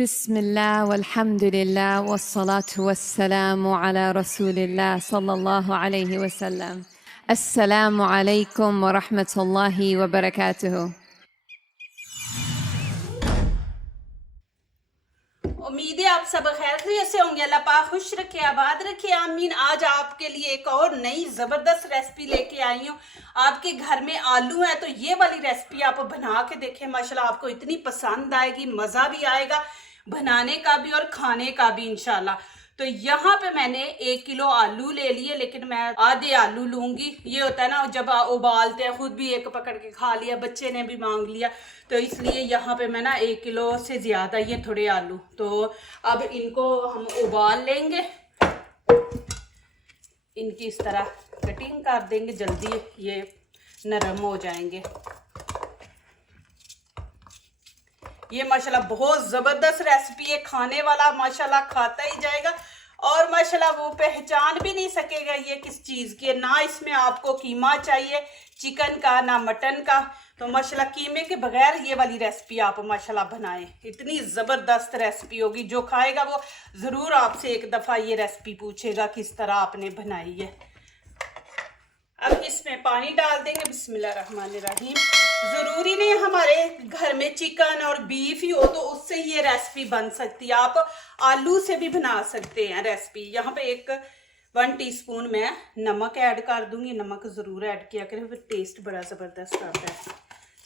बिस्मिल्लाह वल्हम्दुलिल्लाह वस्सलातु वस्सलामु अला रसूलिल्लाह सल्लल्लाहु अलैहि वसल्लम। अस्सलामु अलैकुम व रहमतुल्लाहि व बरकातुहू। उम्मीद है आप सब खैरियत से होंगे। अल्लाह पाक खुश रखे, आबाद रखे, आमीन। आज आपके लिए एक और नई ज़बरदस्त रेसिपी लेके आई हूँ। आपके घर में आलू है तो ये वाली रेसिपी आप बना के देखें, माशाल्लाह आपको इतनी पसंद आएगी, मज़ा भी आएगा बनाने का भी और खाने का भी इंशाल्लाह। तो यहाँ पे मैंने 1 किलो आलू ले लिए, लेकिन मैं आधे आलू लूंगी। ये होता है ना, जब उबालते हैं खुद भी एक पकड़ के खा लिया, बच्चे ने भी मांग लिया, तो इसलिए यहाँ पे मैं ना 1 किलो से ज़्यादा ये थोड़े आलू। तो अब इनको हम उबाल लेंगे, इनकी इस तरह कटिंग कर देंगे, जल्दी ये नरम हो जाएंगे। ये माशाल्लाह बहुत ज़बरदस्त रेसिपी है, खाने वाला माशाल्लाह खाता ही जाएगा और माशाल्लाह वो पहचान भी नहीं सकेगा ये किस चीज़ की है। ना इसमें आपको कीमा चाहिए चिकन का, ना मटन का। तो माशाल्लाह कीमे के बगैर ये वाली रेसिपी आप माशाल्लाह बनाएं, इतनी ज़बरदस्त रेसिपी होगी। जो खाएगा वो ज़रूर आपसे एक दफ़ा ये रेसिपी पूछेगा किस तरह आपने बनाई है। अब इसमें पानी डाल देंगे, बिस्मिल्लाहिर्रहमानिर्रहीम। ज़रूरी नहीं हमारे घर में चिकन और बीफ ही हो तो उससे ये रेसिपी बन सकती है, आप आलू से भी बना सकते हैं रेसिपी। यहाँ पे 1 टीस्पून मैं नमक ऐड कर दूंगी। नमक ज़रूर ऐड किया करें, फिर टेस्ट बड़ा ज़बरदस्त आता है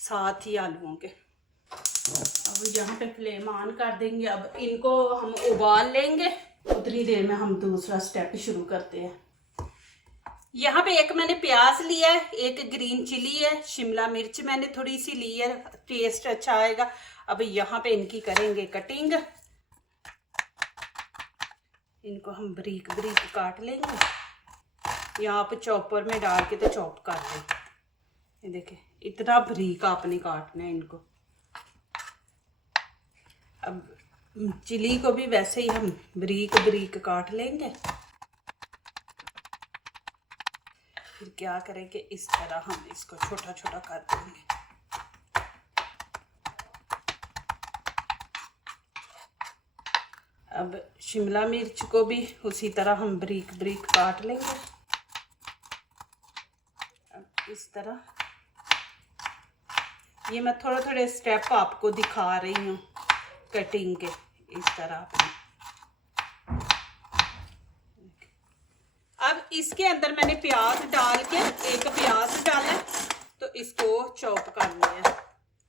साथ ही आलूओं के। अब यहाँ पे फ्लेम ऑन कर देंगे। अब इनको हम उबाल लेंगे, उतनी देर में हम दूसरा स्टेप शुरू करते हैं। यहाँ पे एक मैंने प्याज लिया है, 1 ग्रीन चिली है, शिमला मिर्च मैंने थोड़ी सी ली है, टेस्ट अच्छा आएगा। अब यहाँ पे इनकी करेंगे कटिंग, इनको हम बारीक बारीक काट लेंगे। यहाँ पे चॉपर में डाल के तो चॉप कर लें। ये देखें, इतना बारीक आपने काटना है इनको। अब चिली को भी वैसे ही हम बारीक बारीक काट लेंगे। फिर क्या करेंगे, इस तरह हम इसको छोटा छोटा कर देंगे। अब शिमला मिर्च को भी उसी तरह हम बारीक बारीक काट लेंगे। अब इस तरह, ये मैं थोड़े थोड़े स्टेप आपको दिखा रही हूँ कटिंग के। इस तरह अब इसके अंदर मैंने प्याज डाल के, 1 प्याज डाला, तो इसको चॉप कर लिया।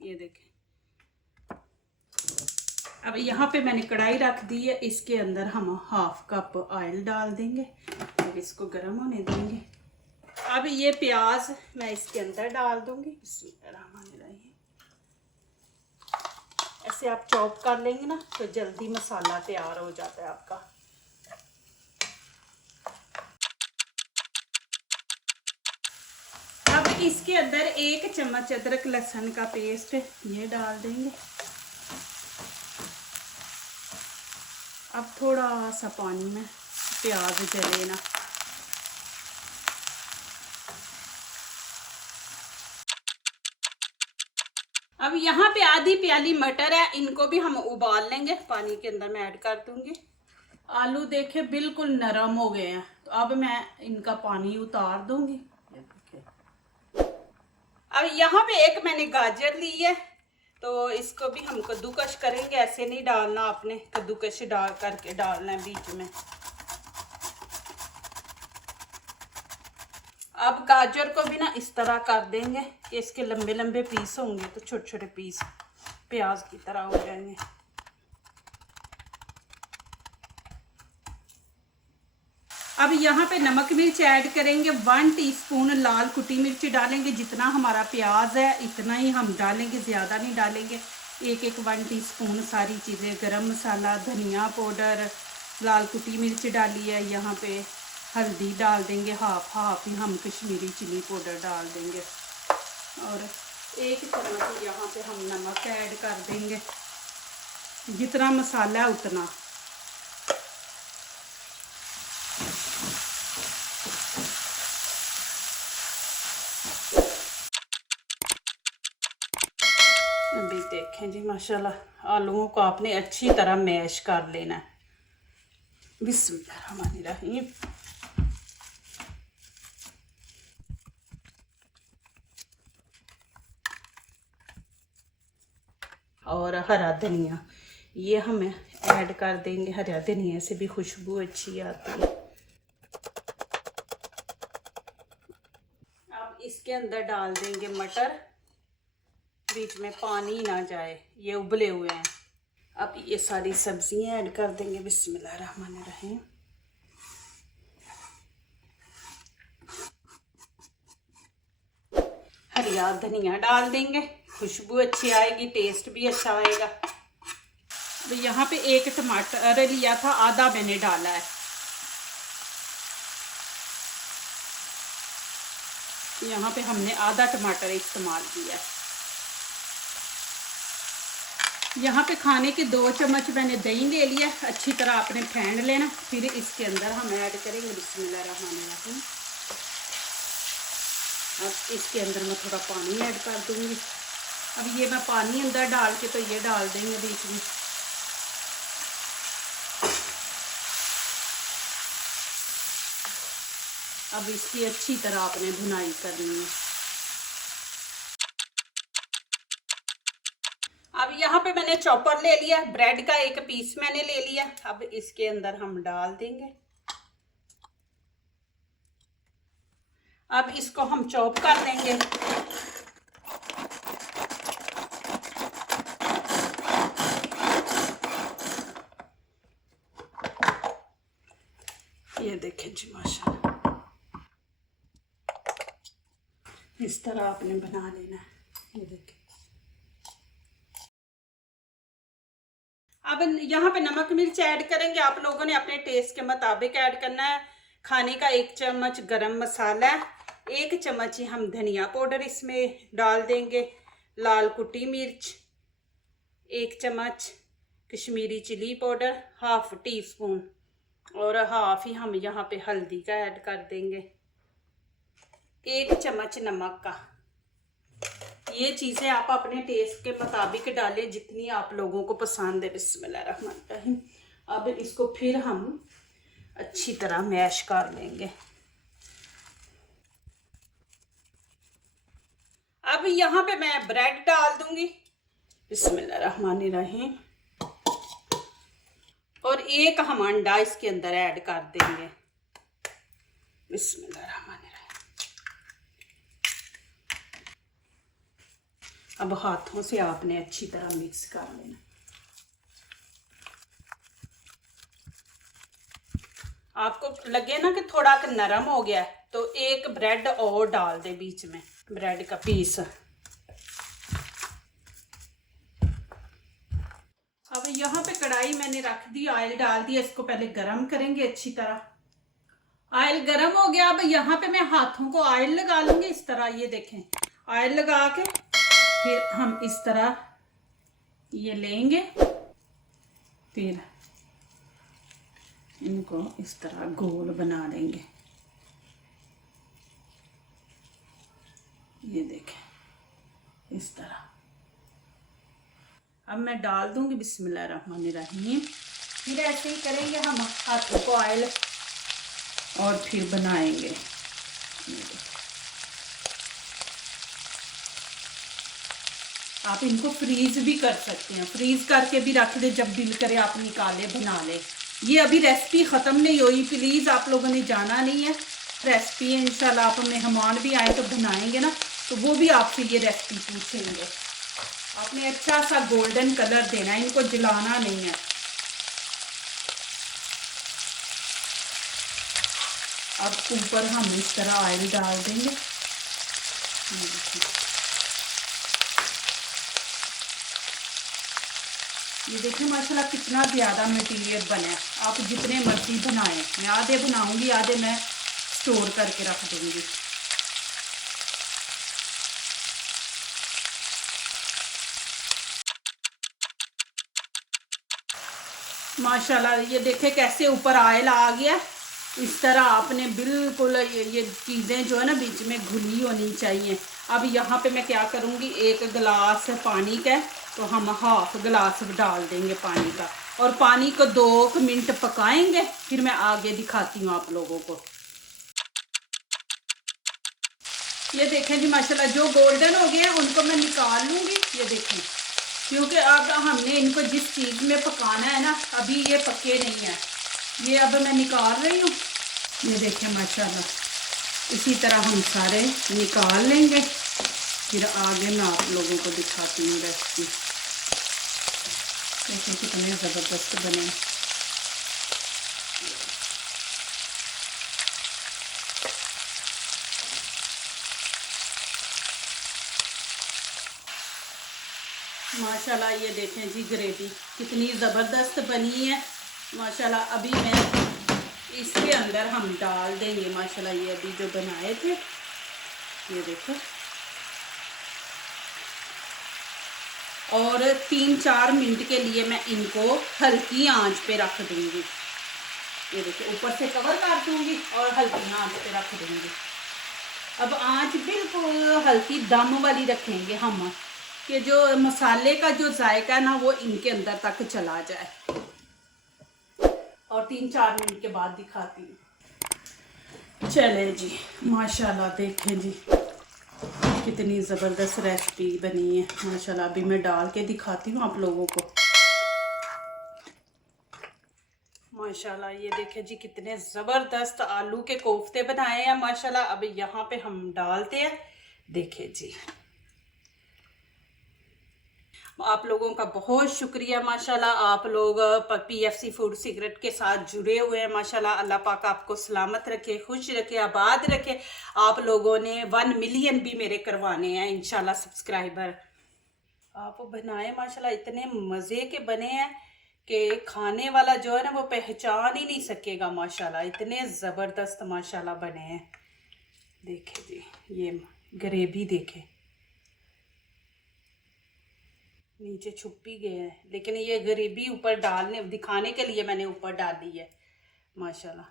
ये देखें। अब यहाँ पे मैंने कढ़ाई रख दी है, इसके अंदर हम 1/2 कप ऑयल डाल देंगे। अब इसको गर्म होने देंगे। अब ये प्याज मैं इसके अंदर डाल दूंगी। ऐसे आप चॉप कर लेंगे ना तो जल्दी मसाला तैयार हो जाता है आपका। इसके अंदर 1 चम्मच अदरक लहसुन का पेस्ट ये डाल देंगे। अब थोड़ा सा पानी में, प्याज जले ना। अब यहाँ पे आधी प्याली मटर है, इनको भी हम उबाल लेंगे। पानी के अंदर मैं ऐड कर दूंगी। आलू देखे बिल्कुल नरम हो गए हैं, तो अब मैं इनका पानी उतार दूंगी। अब यहाँ पे 1 मैंने गाजर ली है, तो इसको भी हम कद्दूकश करेंगे। ऐसे नहीं डालना आपने, कद्दूकश डाल करके डालना है बीच में। अब गाजर को भी ना इस तरह कर देंगे कि इसके लंबे लंबे पीस होंगे तो छोटे छोटे पीस प्याज की तरह हो जाएंगे। अब यहाँ पे नमक मिर्च ऐड करेंगे। 1 टीस्पून लाल कुटी मिर्च डालेंगे। जितना हमारा प्याज है इतना ही हम डालेंगे, ज़्यादा नहीं डालेंगे। 1 टीस्पून सारी चीज़ें, गरम मसाला, धनिया पाउडर, लाल कुटी मिर्च डाली है। यहाँ पे हल्दी डाल देंगे, हाफ ही हम कश्मीरी चिली पाउडर डाल देंगे। और 1 चम्मच यहाँ पे हम नमक ऐड कर देंगे। जितना मसाला है उतना। अभी देखें जी माशाल्लाह आलूओं को आपने अच्छी तरह मैश कर लेना है। बिस्मिल्लाहिर्रहमानिर्रहीम। और हरा धनिया ये हम ऐड कर देंगे। हरा धनिया से भी खुशबू अच्छी आती है। अब इसके अंदर डाल देंगे मटर, बीच में पानी ना जाए, ये उबले हुए हैं। अब ये सारी सब्जियां ऐड कर देंगे। बिस्मिल्लाहिर्रहमानिर्रहीम। हरिया धनिया डाल देंगे, खुशबू अच्छी आएगी, टेस्ट भी अच्छा आएगा। तो यहाँ पे एक टमाटर लिया था, आधा मैंने डाला है। यहाँ पे हमने आधा टमाटर इस्तेमाल किया है। यहाँ पे खाने के 2 चम्मच मैंने दही ले लिया, अच्छी तरह आपने फेंट लेना। फिर इसके अंदर हम ऐड करेंगे बिस्मिल्लाहिर्रहमानिर्रहीम। अब इसके अंदर मैं थोड़ा पानी ऐड कर दूंगी। अब ये मैं पानी अंदर डाल के तो ये डाल देंगे बीच में। अब इसकी अच्छी तरह आपने भुनाई करनी है। अब यहाँ पे मैंने चॉपर ले लिया, ब्रेड का एक पीस मैंने ले लिया। अब इसके अंदर हम डाल देंगे। अब इसको हम चॉप कर देंगे। ये देखें जी माशाल्लाह, इस तरह आपने बना लेना है। ये देखें। अब यहाँ पे नमक मिर्च ऐड करेंगे, आप लोगों ने अपने टेस्ट के मुताबिक ऐड करना है। खाने का 1 चम्मच गरम मसाला, 1 चम्मच ही हम धनिया पाउडर इसमें डाल देंगे। लाल कुटी मिर्च 1 चम्मच, कश्मीरी चिली पाउडर 1/2 टीस्पून, और 1/2 ही हम यहाँ पे हल्दी का ऐड कर देंगे। 1 चम्मच नमक का। ये चीज़ें आप अपने टेस्ट के मुताबिक डालें, जितनी आप लोगों को पसंद है। बिस्मिल्लाहिर्रहमानिर्रहीम। अब इसको फिर हम अच्छी तरह मैश कर लेंगे। अब यहाँ पे मैं ब्रेड डाल दूंगी। बिस्मिल्लाहिर्रहमानिर्रहीम। और 1 हम अंडा इसके अंदर ऐड कर देंगे। बिस्मिल्लाहिर्रहमानिर्रहीम। अब हाथों से आपने अच्छी तरह मिक्स कर लेना। आपको लगे ना कि थोड़ा नरम हो गया है, तो 1 ब्रेड और डाल दे बीच में, ब्रेड का पीस। अब यहाँ पे कढ़ाई मैंने रख दी, ऑयल डाल दिया। इसको पहले गरम करेंगे अच्छी तरह। ऑयल गरम हो गया। अब यहाँ पे मैं हाथों को ऑयल लगा लूंगी इस तरह। ये देखें, ऑयल लगा के फिर हम इस तरह ये लेंगे, फिर इनको इस तरह गोल बना लेंगे। ये देखें इस तरह। अब मैं डाल दूंगी बिस्मिल्लाहिर्रहमानिर्रहीम। फिर ऐसे ही करेंगे हम हाथों को ऑयल, और फिर बनाएंगे। आप इनको फ्रीज भी कर सकते हैं, फ्रीज करके भी रख दे, जब दिल करे आप निकाले बना ले। ये अभी रेसिपी ख़त्म नहीं हुई, प्लीज़ आप लोगों ने जाना नहीं है। रेसिपी इंशाल्लाह आप मेहमान भी आए तो बनाएंगे ना, तो वो भी आपसे ये रेसिपी पूछेंगे। आपने अच्छा सा गोल्डन कलर देना है, इनको जलाना नहीं है। अब ऊपर हम इस तरह ऑयल डाल देंगे। ये देखिए माशाल्लाह कितना ज़्यादा मटेरियल बना है। आप जितने मर्जी बनाएं, मैं आधे बनाऊंगी, आधे मैं स्टोर करके रख दूंगी। माशाल्लाह ये देखे कैसे ऊपर ऑयल आ गया। इस तरह आपने बिल्कुल ये चीज़ें जो है ना बीच में घुली होनी चाहिए। अब यहाँ पे मैं क्या करूँगी, 1 गिलास पानी का तो हम हाफ गिलास डाल देंगे पानी का, और पानी को 2 मिनट पकाएंगे, फिर मैं आगे दिखाती हूँ आप लोगों को। ये देखें जी माशाल्लाह जो गोल्डन हो गए हैं उनको मैं निकाल लूँगी। ये देखें, क्योंकि अब हमने इनको जिस चीज़ में पकाना है ना, अभी ये पके नहीं है, ये अब मैं निकाल रही हूँ। ये देखें माशाल्लाह, इसी तरह हम सारे निकाल लेंगे, फिर आगे मैं आप लोगों को दिखाती हूँ रेसिपी। देखिए कितने ज़बरदस्त बने। माशाल्लाह ये देखें जी ग्रेवी कितनी ज़बरदस्त बनी है माशाल्लाह। अभी मैं इसके अंदर हम डाल देंगे माशाल्लाह ये अभी जो बनाए थे, ये देखो, और 3-4 मिनट के लिए मैं इनको हल्की आंच पे रख दूंगी। ये देखिए ऊपर से कवर कर दूंगी और हल्की आंच पे रख दूंगी। अब आंच बिल्कुल हल्की दम वाली रखेंगे हम, कि जो मसाले का जो जायका है ना वो इनके अंदर तक चला जाए। और 3-4 मिनट के बाद दिखाती हूँ। चले जी माशाल्लाह, देखें जी कितनी ज़बरदस्त रेसिपी बनी है माशाल्लाह। अभी मैं डाल के दिखाती हूँ आप लोगों को माशाल्लाह। ये देखें जी कितने ज़बरदस्त आलू के कोफ्ते बनाए हैं माशाल्लाह। अब यहाँ पे हम डालते हैं। देखें जी, आप लोगों का बहुत शुक्रिया माशाल्लाह। आप लोग PFC फूड सीक्रेट के साथ जुड़े हुए हैं माशाल्लाह। अल्लाह पाक आपको सलामत रखे, खुश रखे, आबाद रखे। आप लोगों ने 1 मिलियन भी मेरे करवाने हैं इंशाल्लाह सब्सक्राइबर। आप बनाए माशाल्लाह, इतने मज़े के बने हैं कि खाने वाला जो है ना वो पहचान ही नहीं सकेगा माशाल्लाह। इतने ज़बरदस्त माशाल्लाह बने हैं। देखें जी ये ग्रेवी देखें, नीचे छुप ही गए हैं, लेकिन ये ग्रेवी ऊपर डालने दिखाने के लिए मैंने ऊपर डाली है माशाल्लाह।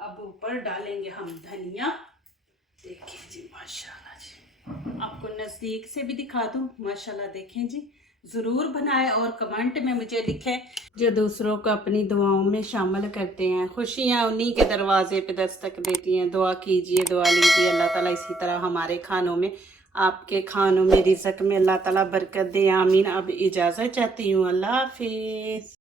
अब ऊपर डालेंगे हम धनिया। देखिए जी माशाल्लाह जी, आपको नज़दीक से भी दिखा दूँ माशाल्लाह। देखें जी, ज़रूर बनाएं और कमेंट में मुझे लिखें जो दूसरों को अपनी दुआओं में शामिल करते हैं। खुशियाँ उन्हीं के दरवाजे पे दस्तक देती हैं। दुआ कीजिए, दुआ लीजिए, अल्लाह ताला इसी तरह हमारे खानों में, आपके खानों में, रिज़्क़ में अल्लाह ताला बरकत दे, आमीन। अब इजाज़त चाहती हूँ, अल्लाह हाफिज़।